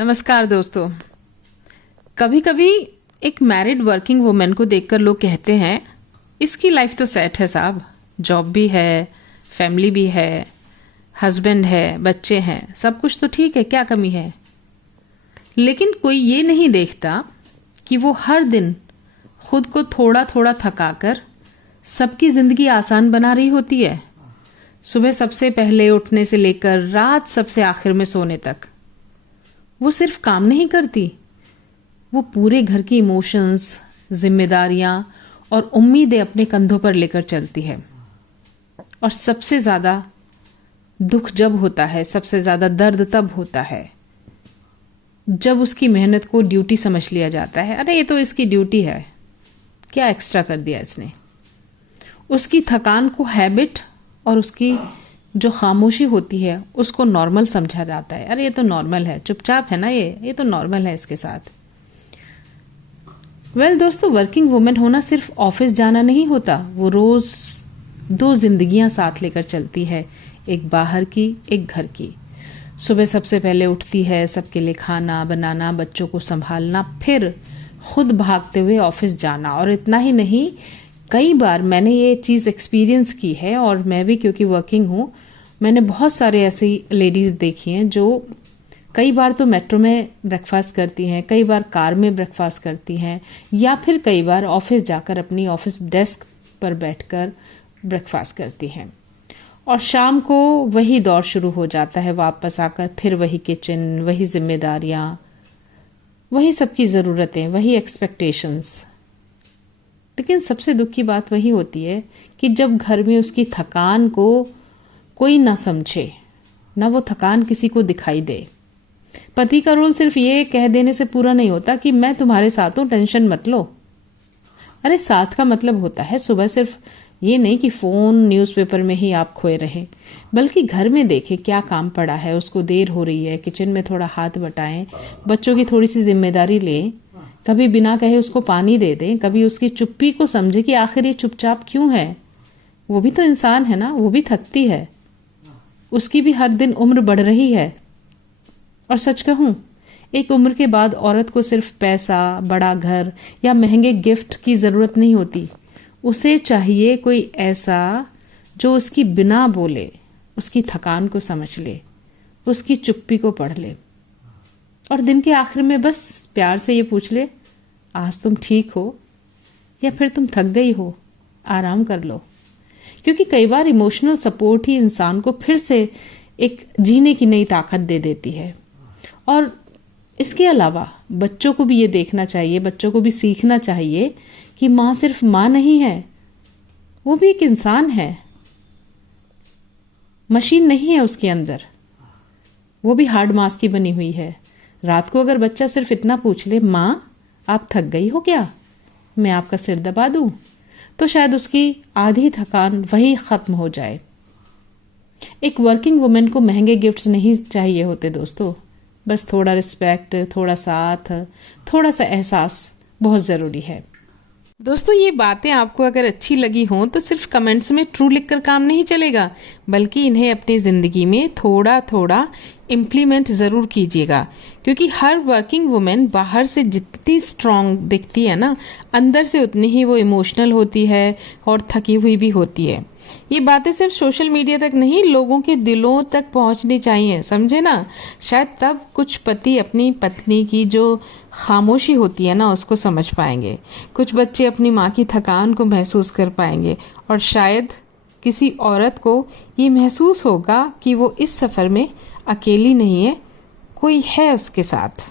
नमस्कार दोस्तों। कभी कभी एक मैरिड वर्किंग वुमेन को देखकर लोग कहते हैं इसकी लाइफ तो सेट है साहब, जॉब भी है, फैमिली भी है, हस्बैंड है, बच्चे हैं, सब कुछ तो ठीक है, क्या कमी है। लेकिन कोई ये नहीं देखता कि वो हर दिन खुद को थोड़ा थोड़ा थकाकर सबकी ज़िंदगी आसान बना रही होती है। सुबह सबसे पहले उठने से लेकर रात सबसे आखिर में सोने तक वो सिर्फ काम नहीं करती, वो पूरे घर की इमोशंस, जिम्मेदारियां और उम्मीदें अपने कंधों पर लेकर चलती है। और सबसे ज़्यादा दुख जब होता है, सबसे ज़्यादा दर्द तब होता है जब उसकी मेहनत को ड्यूटी समझ लिया जाता है। अरे ये तो इसकी ड्यूटी है, क्या एक्स्ट्रा कर दिया इसने। उसकी थकान को हैबिट और उसकी जो खामोशी होती है उसको नॉर्मल समझा जाता है। अरे ये तो नॉर्मल है, चुपचाप है ना, ये तो नॉर्मल है इसके साथ। दोस्तों, वर्किंग वुमेन होना सिर्फ ऑफिस जाना नहीं होता, वो रोज दो जिंदगियां साथ लेकर चलती है, एक बाहर की, एक घर की। सुबह सबसे पहले उठती है, सबके लिए खाना बनाना, बच्चों को संभालना, फिर खुद भागते हुए ऑफिस जाना। और इतना ही नहीं, कई बार मैंने ये चीज़ एक्सपीरियंस की है, और मैं भी क्योंकि वर्किंग हूँ, मैंने बहुत सारे ऐसी लेडीज़ देखी हैं जो कई बार तो मेट्रो में ब्रेकफास्ट करती हैं, कई बार कार में ब्रेकफास्ट करती हैं, या फिर कई बार ऑफिस जाकर अपनी ऑफिस डेस्क पर बैठकर ब्रेकफास्ट करती हैं। और शाम को वही दौर शुरू हो जाता है, वापस आकर फिर वही किचन, वही जिम्मेदारियाँ, वही सबकी ज़रूरतें, वही एक्सपेक्टेशंस। लेकिन सबसे दुख की बात वही होती है कि जब घर में उसकी थकान को कोई ना समझे, ना वो थकान किसी को दिखाई दे। पति का रोल सिर्फ ये कह देने से पूरा नहीं होता कि मैं तुम्हारे साथ हूं, टेंशन मत लो। अरे साथ का मतलब होता है सुबह सिर्फ ये नहीं कि फ़ोन, न्यूज़पेपर में ही आप खोए रहें, बल्कि घर में देखें क्या काम पड़ा है, उसको देर हो रही है, किचन में थोड़ा हाथ बटाएं, बच्चों की थोड़ी सी जिम्मेदारी लें, कभी बिना कहे उसको पानी दे दें, कभी उसकी चुप्पी को समझे कि आखिर ये चुपचाप क्यों है। वो भी तो इंसान है ना, वो भी थकती है, उसकी भी हर दिन उम्र बढ़ रही है। और सच कहूं, एक उम्र के बाद औरत को सिर्फ पैसा, बड़ा घर या महंगे गिफ्ट की ज़रूरत नहीं होती। उसे चाहिए कोई ऐसा जो उसकी बिना बोले उसकी थकान को समझ ले, उसकी चुप्पी को पढ़ ले, और दिन के आखिर में बस प्यार से ये पूछ ले, आज तुम ठीक हो या फिर तुम थक गई हो, आराम कर लो। क्योंकि कई बार इमोशनल सपोर्ट ही इंसान को फिर से एक जीने की नई ताकत दे देती है। और इसके अलावा बच्चों को भी ये देखना चाहिए, बच्चों को भी सीखना चाहिए कि माँ सिर्फ माँ नहीं है, वो भी एक इंसान है, मशीन नहीं है उसके अंदर, वो भी हार्ड मास की बनी हुई है। रात को अगर बच्चा सिर्फ इतना पूछ ले, माँ आप थक गई हो क्या, मैं आपका सिर दबा दूं, तो शायद उसकी आधी थकान वही खत्म हो जाए। एक वर्किंग वुमेन को महंगे गिफ्ट्स नहीं चाहिए होते दोस्तों, बस थोड़ा रिस्पेक्ट, थोड़ा साथ, थोड़ा सा एहसास बहुत ज़रूरी है। दोस्तों, ये बातें आपको अगर अच्छी लगी हों तो सिर्फ कमेंट्स में ट्रू लिखकर काम नहीं चलेगा, बल्कि इन्हें अपनी ज़िंदगी में थोड़ा थोड़ा इम्प्लीमेंट ज़रूर कीजिएगा। क्योंकि हर वर्किंग वुमेन बाहर से जितनी स्ट्रांग दिखती है ना, अंदर से उतनी ही वो इमोशनल होती है और थकी हुई भी होती है। ये बातें सिर्फ सोशल मीडिया तक नहीं, लोगों के दिलों तक पहुंचनी चाहिए, समझे ना। शायद तब कुछ पति अपनी पत्नी की जो खामोशी होती है ना उसको समझ पाएंगे, कुछ बच्चे अपनी माँ की थकान को महसूस कर पाएंगे, और शायद किसी औरत को ये महसूस होगा कि वो इस सफ़र में अकेली नहीं है, कोई है उसके साथ।